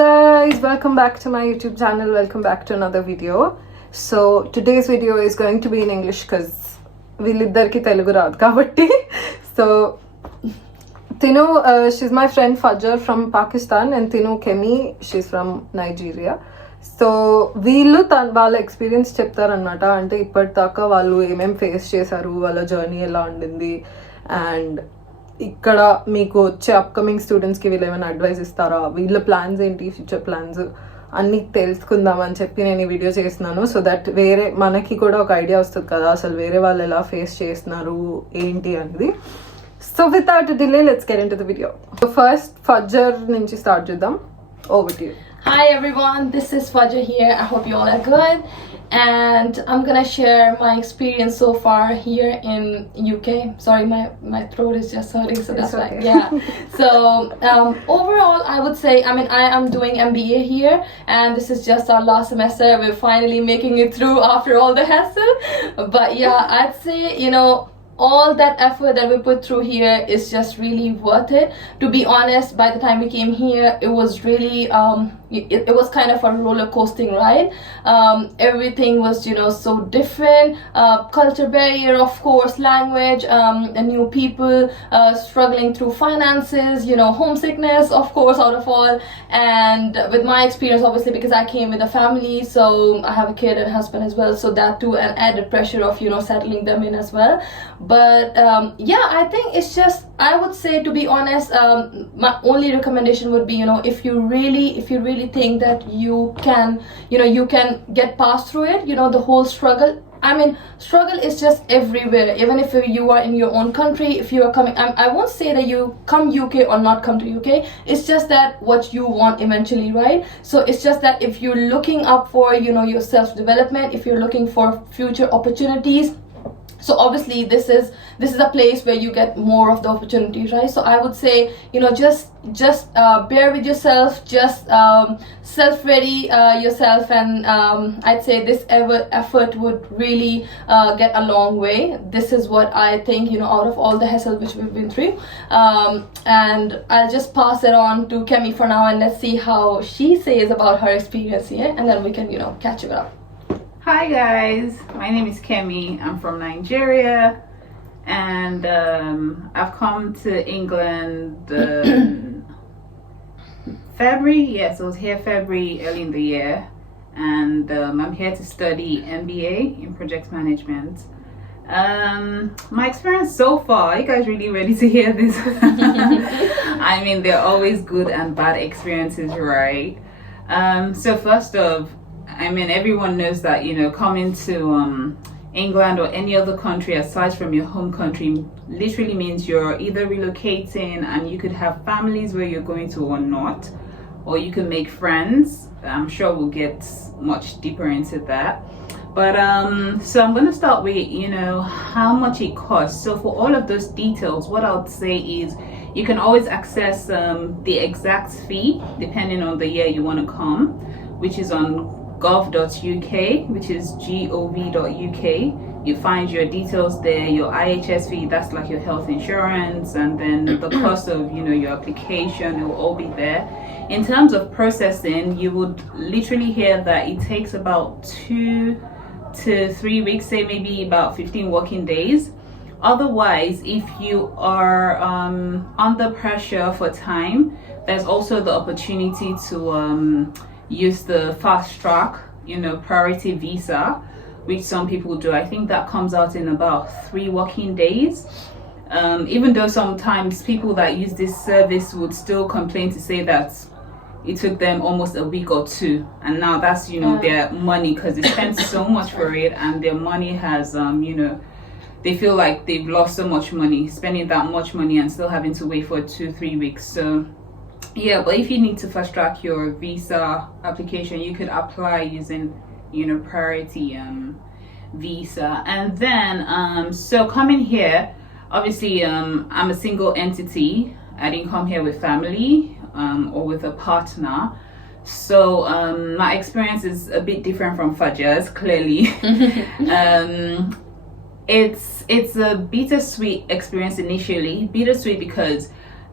guys, welcome back to my YouTube channel. Welcome back to another video. So today's video is going to be in English because వీళ్ళిద్దరికి తెలుగు రాదు కాబట్టి. So Tinu, she's my friend Fajr from Pakistan, and Tinu Kemi, she's from Nigeria. So వీళ్ళు వాళ్ళ experience చెప్తారనమాట. అంటే ఇప్పటిదాకా వాళ్ళు ఏమేమి ఫేస్ చేశారు, వాళ్ళ జర్నీ ఎలా ఉండింది, అండ్ ఇక్కడ మీకు వచ్చే అప్కమింగ్ స్టూడెంట్స్కి వీళ్ళు ఏమైనా అడ్వైస్ ఇస్తారా, వీళ్ళ ప్లాన్స్ ఏంటి, ఫ్యూచర్ ప్లాన్స్ అన్నీ తెలుసుకుందామని చెప్పి నేను ఈ వీడియో చేస్తున్నాను. సో దట్ వేరే మనకి కూడా ఒక ఐడియా వస్తుంది కదా అసలు వేరే వాళ్ళు ఎలా ఫేస్ చేస్తున్నారు ఏంటి అనేది. So without delay let's get into the video. So first Fajr నుంచి స్టార్ట్ చేద్దాం. Over to you. Hi everyone, this is Fajr here. I hope you all are good, and I'm gonna share my experience so far here in UK. Sorry, my throat is just hurting, so that's okay. why. Yeah. So overall, I would say, I mean, I am doing MBA here, and this is just our last semester. We're finally making it through after all the hassle. But yeah, I'd say, you know, all that effort that we put through here is just really worth it. To be honest, by the time we came here, it was really it was kind of a roller coasting ride. Everything was, you know, so different. Culture barrier, of course, language, new people, struggling through finances, you know, homesickness, of course, out of all. And with my experience, obviously, because I came with a family, so I have a kid and husband as well, so that too, an added pressure of, you know, settling them in as well. But yeah, I think it's just, I would say, to be honest, my only recommendation would be, you know, if you really think that you can, you know, you can get past through it, you know, the whole struggle. I mean, struggle is just everywhere. Even if you are in your own country, if you are coming, I won't say that you come UK or not come to UK. It's just that what you want eventually, right? So it's just that if you're looking up for, you know, your self-development, if you're looking for future opportunities, so obviously this is a place where you get more of the opportunities, right? So I would say, you know, just bear with yourself, just self-ready yourself, and I'd say this effort would really get a long way. This is what I think, you know, out of all the hassle which we've been through. And I'll just pass it on to Kemi for now, and let's see how she says about her experience here, and then we can, you know, catch it up. Hi guys, my name is Kemi. I'm from Nigeria, and I've come to England February. Yes, I was here February early in the year, and I'm here to study MBA in project management. My experience so far, you guys really ready to hear this? I mean, there are always good and bad experiences, right? So first off, I mean, everyone knows that, you know, coming to England or any other country aside from your home country literally means you're either relocating and you could have families where you're going to or not, or you can make friends. I'm sure we'll get much deeper into that. But so I'm going to start with, you know, how much it costs. So for all of those details, what I would say is you can always access the exact fee depending on the year you want to come, which is on gov.uk, which is gov.uk. You find your details there, your IHS fee, that's like your health insurance, and then the cost of, you know, your application, it will all be there. In terms of processing, you would literally hear that it takes about 2 to 3 weeks, say maybe about 15 working days. Otherwise, if you are under pressure for time, there's also the opportunity to use the fast track, you know, priority visa, which some people do. I think that comes out in about 3 working days. Even though sometimes people that use this service would still complain to say that it took them almost a week or 2, and now that's, you know, their money, because they spent so much for it, and their money has you know, they feel like they've lost so much money spending that much money and still having to wait for 2-3 weeks. So yeah, but if you need to fast track your visa application, you could apply using, you know, priority visa. And then so coming here, obviously I'm a single entity. I didn't come here with family or with a partner, so my experience is a bit different from Fajr's, clearly. It's a bittersweet experience initially. Bittersweet because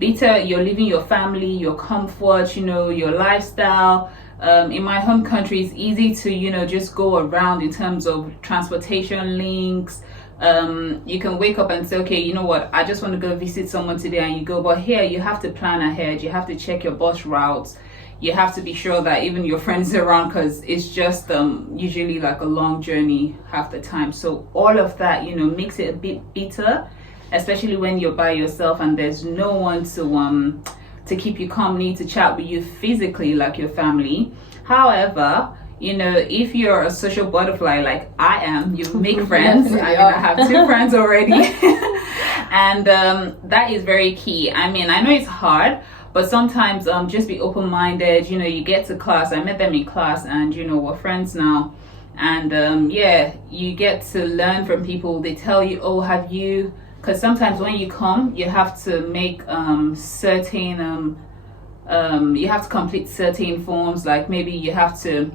Later, you're living your family, your comfort, you know, your lifestyle. In my home country, it's easy to, you know, just go around in terms of transportation links. You can wake up and say, okay, you know what, I just want to go visit someone today, and you go. But here, you have to plan ahead. You have to check your bus routes. You have to be sure that even your friends are around, because it's just usually like a long journey half the time. So all of that, you know, makes it a bit bitter, especially when you're by yourself and there's no one to keep you company, to chat with you physically like your family. However, you know, if you're a social butterfly like I am, you make friends. I have 2 friends already. And that is very key. I mean, I know it's hard, but sometimes just be open-minded. You know, you get to class. I met them in class, and you know, we're friends now. And yeah, you get to learn from people. They tell you, oh, have you, because sometimes when you come, you have to make certain you have to complete certain forms, like maybe you have to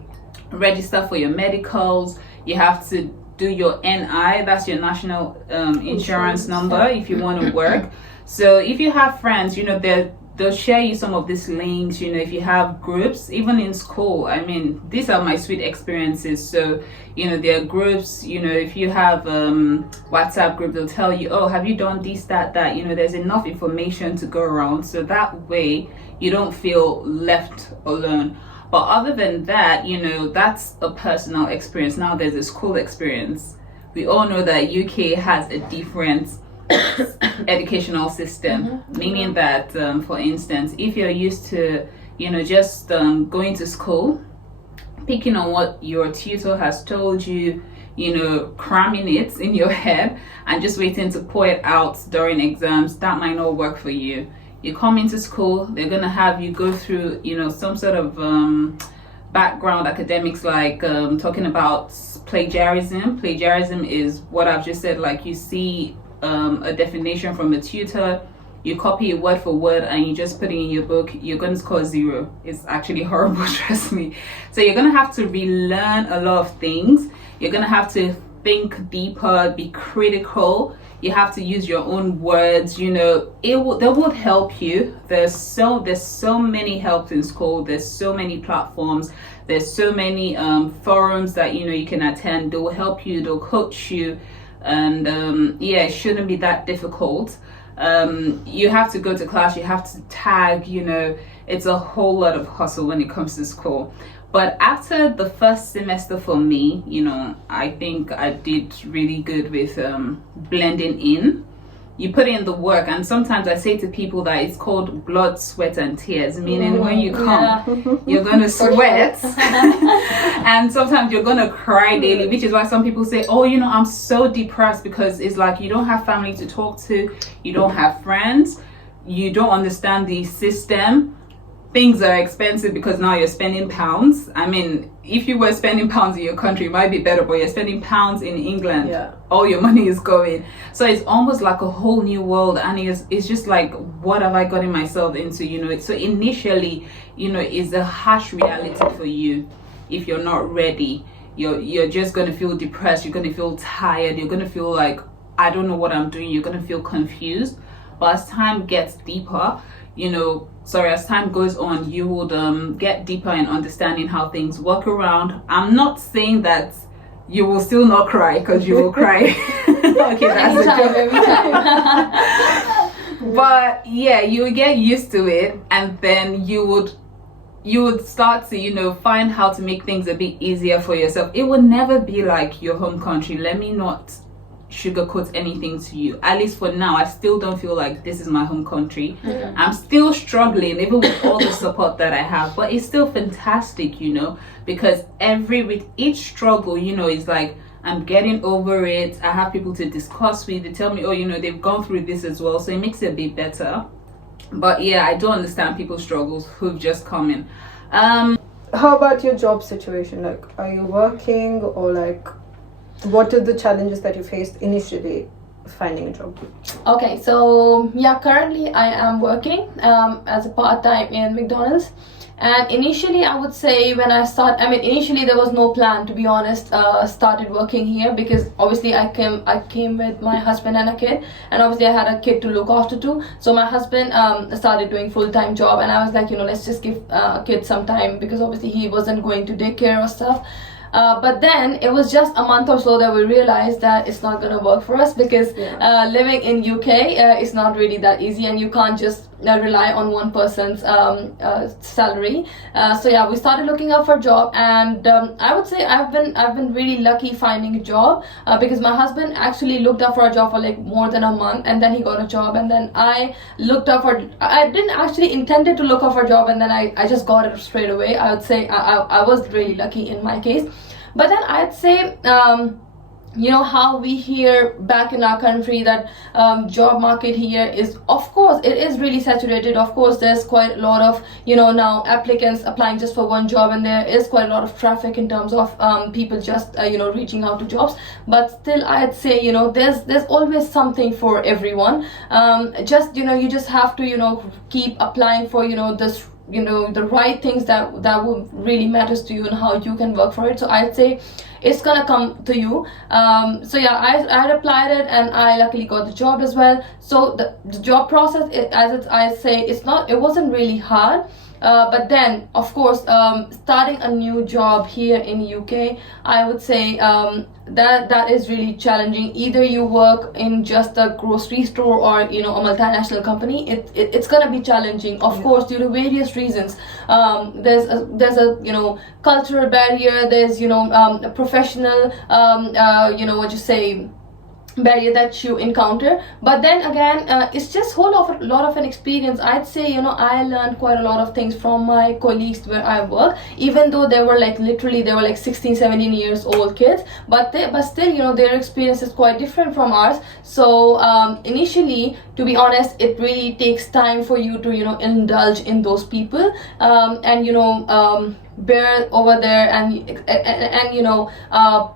register for your medicals, you have to do your NI, that's your national insurance number, if you want to work. So if you have friends, you know, they'll share you some of these links. You know, if you have groups, even in school, I mean, these are my sweet experiences. So, you know, there are groups, you know, if you have WhatsApp group, they'll tell you, oh, have you done this, that, you know, there's enough information to go around. So that way you don't feel left alone. But other than that, you know, that's a personal experience. Now there's a school experience. We all know that UK has a different educational system, meaning that for instance, if you're used to, you know, just going to school, picking on what your tutor has told you, you know, cramming it in your head and just waiting to pour it out during exams, that might not work for you. You come into school, they're gonna have you go through, you know, some sort of background academics, like talking about plagiarism. Plagiarism is what I've just said, like you see a definition from a tutor, you copy it word for word, and you just put it in your book, you're going to score 0. It's actually horrible, trust me. So you're going to have to relearn a lot of things. You're going to have to think deeper, be critical. You have to use your own words. You know, they will help you. There's so many helps in school. There's so many platforms. There's so many forums that, you know, you can attend. They will help you. They'll coach you. And yeah, it shouldn't be that difficult. You have to go to class, you have to tag, you know, it's a whole lot of hustle when it comes to school. But after the first semester for me, you know, I think I did really good with blending in. You put in the work, and sometimes I say to people that it's called blood, sweat and tears, meaning when you come, you're going to sweat and sometimes you're going to cry daily, which is why some people say, oh, you know, I'm so depressed, because it's like you don't have family to talk to, you don't have friends, you don't understand the system. Things are expensive because now you're spending pounds. I mean, if you were spending pounds in your country, it might be better, but you're spending pounds in England. Yeah. All your money is going. So it's almost like a whole new world, and it's just like, what have I gotten myself into, you know? So initially, you know, it's a harsh reality for you. If you're not ready, you're just going to feel depressed, you're going to feel tired, you're going to feel like, I don't know what I'm doing, you're going to feel confused. But as time gets deeper, you know, as time goes on, you would get deeper in understanding how things work around. I'm not saying that you will still not cry, because you will cry. Okay, that's every time. But yeah, you will get used to it, and then you would start to, you know, find how to make things a bit easier for yourself. It will never be like your home country. Let me not sugarcoat anything to you. At least for now, I still don't feel like this is my home country. I'm still struggling, even with all the support that I have, but it's still fantastic, you know, because with each struggle, you know, it's like I'm getting over it. I have people to discuss with. They tell me, oh, you know, they've gone through this as well, so it makes it a bit better. But yeah, I do understand people's struggles who've just come in. How about your job situation? Like, are you working, or like, what are the challenges that you faced initially finding a job? Okay, so yeah, currently I am working as a part-time in McDonald's, And initially, I would say when initially there was no plan, to be honest. Started working here because obviously I came with my husband and a kid, and obviously I had a kid to look after too. So my husband started doing full-time job, and I was like, let's just give kid some time, because obviously he wasn't going to daycare or stuff. But then it was just a month or so that we realized that it's not gonna work for us, because living in UK is not really that easy, and you can't just rely on one person's salary. So yeah, we started looking out for a job, and I would say I've been really lucky finding a job, because my husband actually looked up for a job for like more than a month, and then he got a job, and then I didn't actually intended to look up for a job, and then I just got it straight away. I would say I was really lucky in my case. But then I'd say how we hear back in our country that job market here is, of course, it is really saturated. Of course, there's quite a lot of now applicants applying just for one job, and there is quite a lot of traffic in terms of people just reaching out to jobs. But still, I'd say there's always something for everyone. Just you just have to keep applying for this the right things that would really matters to you, and how you can work for it. So I'd say it's gonna come to you. So yeah, I applied it, and I luckily got the job as well. So the job process, it wasn't really hard. But then, of course, starting a new job here in UK, I would say that is really challenging. Either you work in just a grocery store or a multinational company, it's gonna be challenging, of course, due to various reasons. There's a cultural barrier. There's a professional barrier that you encounter. But then again, it's just lot of an experience. I'd say I learned quite a lot of things from my colleagues where I work, even though they were like 16, 17 years old kids, but still their experience is quite different from ours. So initially, to be honest, it really takes time for you to indulge in those people, and bear over there, and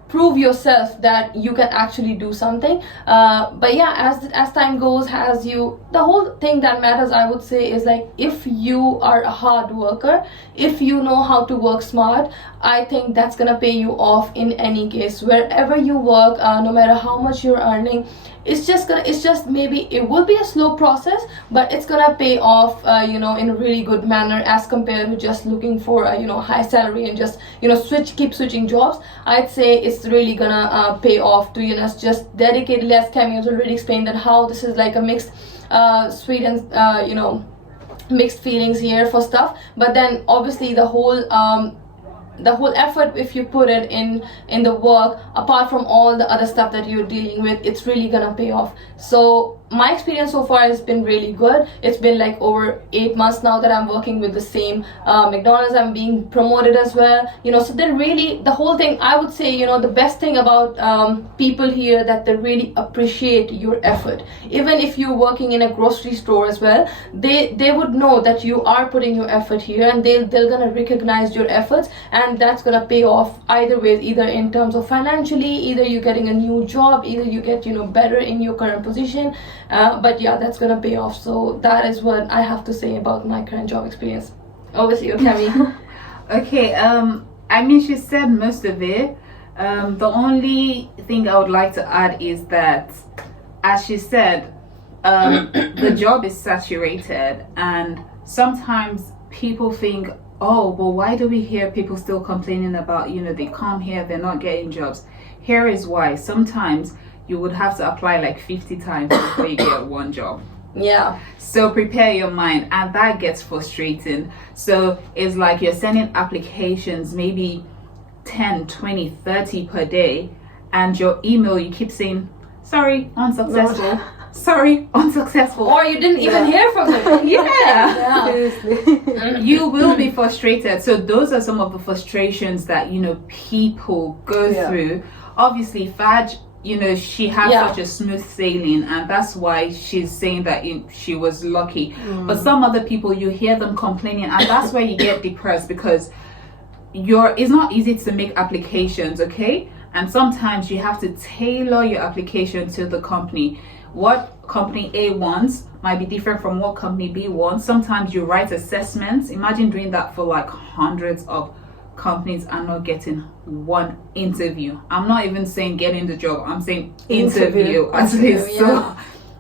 prove yourself that you can actually do something. But yeah, as time goes, the whole thing that matters, I would say, is like, if you are a hard worker, if you know how to work smart, I think that's gonna pay you off in any case. Wherever you work, no matter how much you're earning, maybe it will be a slow process, but it's gonna pay off in a really good manner, as compared to just looking for a high salary and just keep switching jobs. I'd say it's really gonna pay off to just dedicatedly, as Cammy has already explained, that how this is like a mixed sweet and mixed feelings here for stuff. But then obviously the whole effort, if you put it in the work, apart from all the other stuff that you're dealing with, it's really gonna pay off. So my experience so far has been really good. It's been like over 8 months now that I'm working with the same McDonald's. I'm being promoted as well, so they're really, the whole thing, I would say, the best thing about people here, that they really appreciate your effort. Even if you're working in a grocery store as well, they would know that you are putting your effort here, and they're gonna recognize your efforts, and that's gonna pay off either way, either in terms of financially, either you're getting a new job, either you get better in your current position. But yeah, that's gonna pay off. So that is what I have to say about my current job experience. Obviously, Tammy. Okay, she said most of it. The only thing I would like to add is that, as she said, the job is saturated, and sometimes people think, oh, but why do we hear people still complaining about, they come here, they're not getting jobs? Here is why. Sometimes you would have to apply like 50 times before you get one job. Yeah. So prepare your mind, and that gets frustrating. So it's like you're sending applications, maybe 10, 20, 30 per day, and your email, you keep saying, sorry, unsuccessful. Sorry, unsuccessful. Or you didn't even hear from them. Yeah. Seriously. You will be frustrated. So those are some of the frustrations that people go through. Obviously, Faj, she had such a smooth sailing, and that's why she's saying that she was lucky. But some other people, you hear them complaining, and that's where you get depressed, because it's not easy to make applications, okay? And sometimes you have to tailor your application to the company. what company A wants might be different from what company B wants. Sometimes you write assessments. Imagine doing that for like hundreds of companies and not getting one interview. I'm not even saying getting the job, I'm saying interview at least. So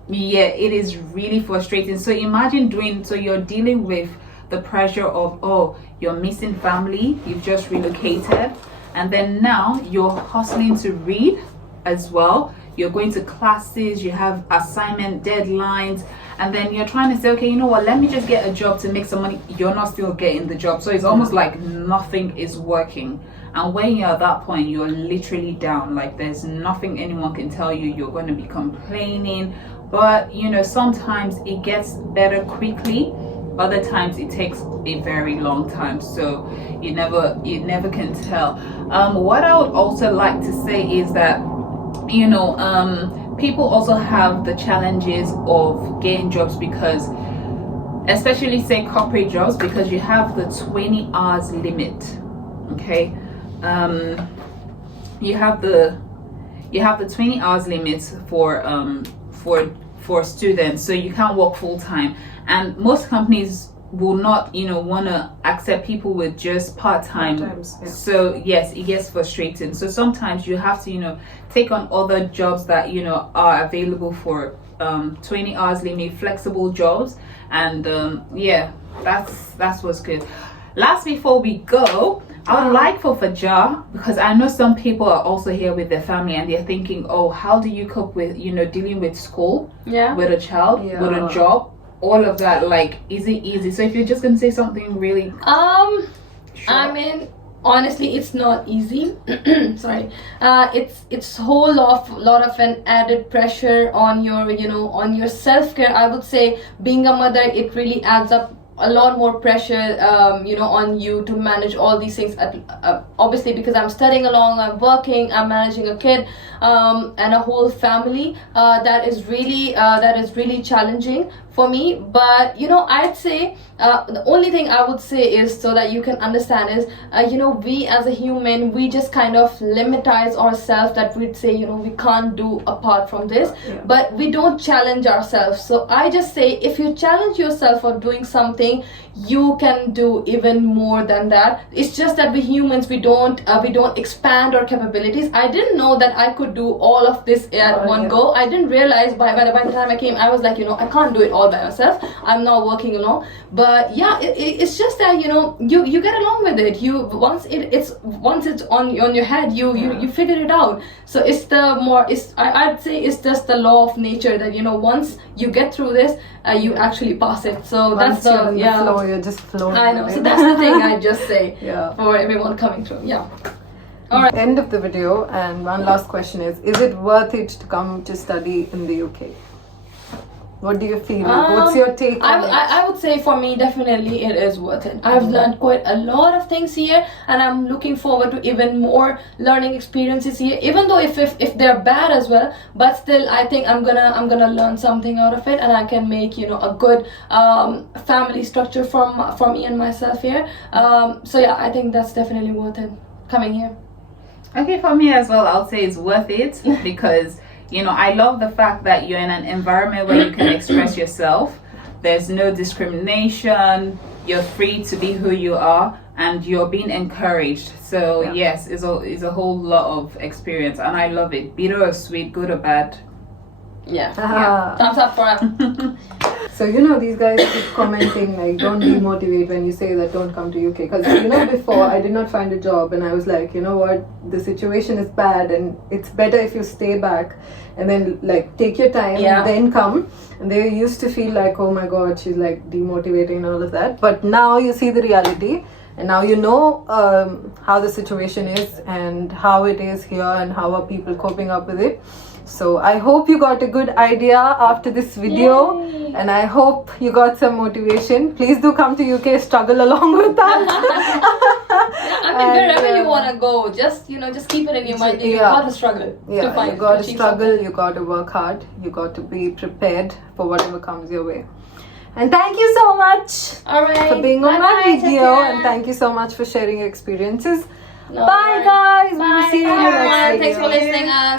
yeah, it is really frustrating. So imagine you're dealing with the pressure of, oh, you're missing family, you've just relocated, and then now you're hustling to read as well. You're going to classes, you have assignment deadlines, and then you're trying to say, okay, you know what, let me just get a job to make some money. You're not still getting the job. So it's almost like nothing is working. And when you're at that point, you're literally down. Like there's nothing anyone can tell you. You're going to be complaining. But you know, sometimes it gets better quickly. Other times it takes a very long time. So you never can tell. What I would also like to say is that, you know, people also have the challenges of getting jobs because, especially say corporate jobs, because you have the 20 hours limit. Okay, you have the 20 hours limit for students, so you can't work full time, and most companies will not, you know, want to accept people with just part-time. So yes, it gets frustrating. So sometimes you have to, you know, take on other jobs that, you know, are available for 20 hours limit, flexible jobs, and yeah, that's what's good. Last, before we go, I would like for Fajar, because I know some people are also here with their family and they're thinking, oh, how do you cope with, you know, dealing with school, with a child, with a job, all of that? Like, is it easy? So if you're just gonna say something really short. I mean, honestly, it's not easy. Sorry, it's whole lot of an added pressure on your, you know, on your self-care. I would say being a mother, it really adds up a lot more pressure, you know, on you to manage all these things. Obviously, because I'm studying along, I'm working, I'm managing a kid, and a whole family. That is really challenging for me. But you know, I'd say the only thing I would say is, so that you can understand, is you know, we as a human, we just kind of limitize ourselves, that we'd say, you know, we can't do apart from this, but we don't challenge ourselves. So I just say, if you challenge yourself for doing something, you can do even more than that. It's just that we humans, we don't expand our capabilities. I didn't know that I could do all of this at one go. I didn't realize by the time I came, I was like, you know, I can't do it all by myself. I'm not working alone. But yeah, it's just that, you know, you get along with it. You once it's on your head, you figure it out. So I'd say it's just the law of nature that, you know, once you get through this, you actually pass it. So once that's the flow, you're just flowing. I know. So that's the thing I just say for everyone coming through. Yeah. All right. End of the video, and one last question is it worth it to come to study in the UK? What do you feel? What's your take on it? I would say for me, definitely it is worth it. I've learned quite a lot of things here, and I'm looking forward to even more learning experiences here, even though if they're bad as well, but still I think I'm gonna learn something out of it, and I can make, you know, a good family structure for me and myself here. So yeah, I think that's definitely worth it coming here. Okay, for me as well, I'll say it's worth it because, you know, I love the fact that you're in an environment where you can express yourself. There's no discrimination. You're free to be who you are, and you're being encouraged. So yes, it's a whole lot of experience, and I love it. Bitter or sweet, good or bad. Yeah. Thumbs up for it. So you know, these guys keep commenting like, don't demotivate when you say that don't come to UK, because you know, before I did not find a job and I was like, you know what, the situation is bad and it's better if you stay back and then like take your time and then come. And they used to feel like, oh my god, she's like demotivating and all of that. But now you see the reality, and now you know how the situation is and how it is here and how are people coping up with it. So I hope you got a good idea after this video. Yay. And I hope you got some motivation. Please do come to UK, struggle along with that. I mean, wherever you want to go, just, you know, just keep it in your mind. You got to struggle. You got to struggle, you got to work hard, you got to be prepared for whatever comes your way. And thank you so much for being on my video, and thank you so much for sharing your experiences. Bye guys. We will see you in the next video. Thanks for listening.